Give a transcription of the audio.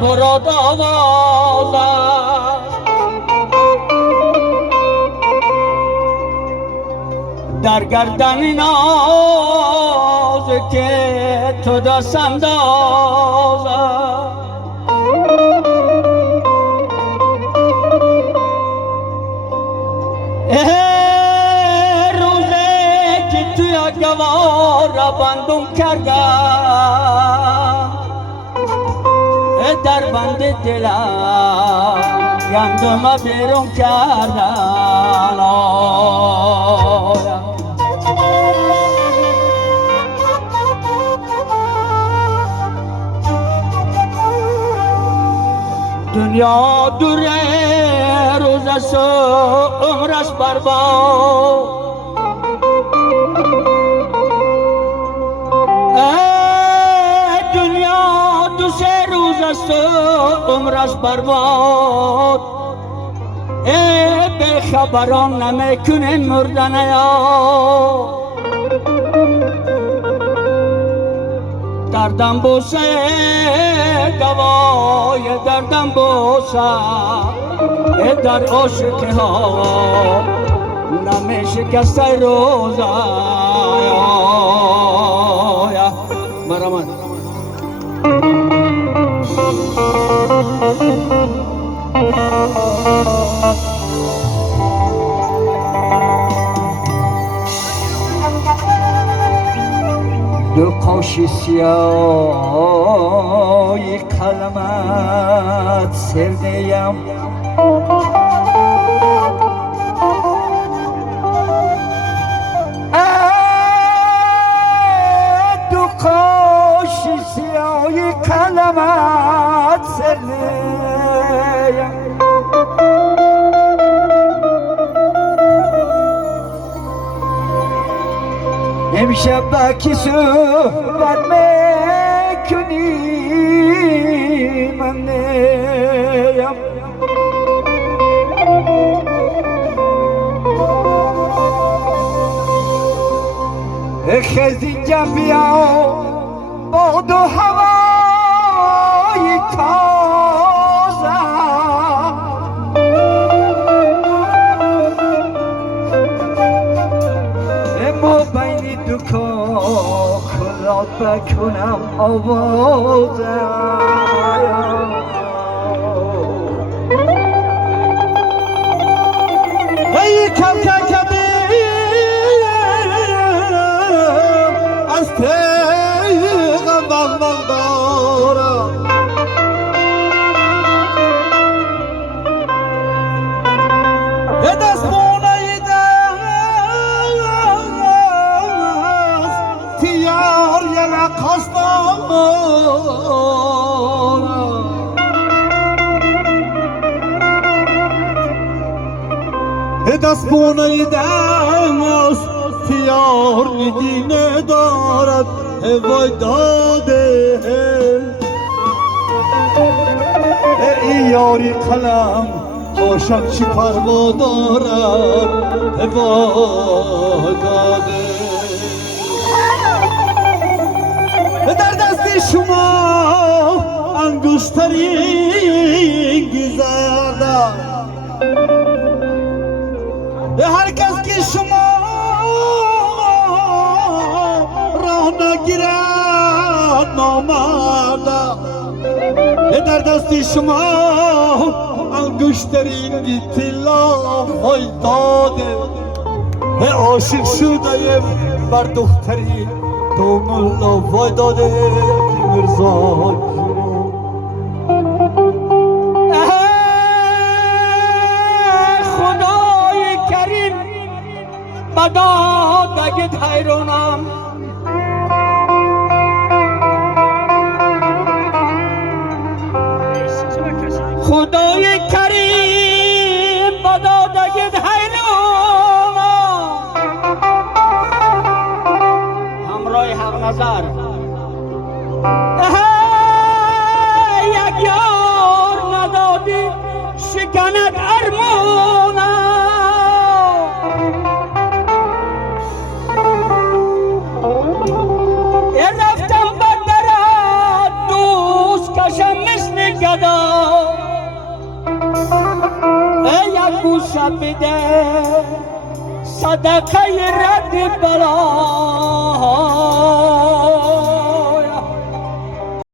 براد آواز در گردن ناز که تو دست انداز روزه که توی گوار بندم کردم در بند دلم گندم بیرون کردن دنیا دوره روزش و عمرش برباد دنیا دو سه روزش و عمرش برباد به خبران نمیکنین مردن یا دردم بوسه دوای دردم بوسه در عاشق ها نمیشه کسی روزه مرامت دو قوش سیاهی قلمت سردیم دو قوش سیاهی قلمت سردیم امشب با کی صحبت میکنی من نیم خیز اینجا بیا با دو هوای تازه ما بین دو کلات بکنم آوازه ای کم از تیغم بغبغ دارم یه دست بونه دست تیار یه رقص دارم یه دست بونه دست تیار نگینه دارد وای داده ای یاری قلم عاشق چی پروا دارد وای داده در دست شما انگشتری گذارده هر کس که شما راه نگیرد نامرده در دست شما انگشترین طلا وای داده عاشق شده‌ام بر دختری دوملا وای داده مرزا خدای کریم بدا دگید حیرانم خدای کریم بدا دگید حیرانم همراه حق نظر یک یار ندادی شکند ارمانم رفتم بر درت دوست کشم مثل بوسه بده صدقه رد بلا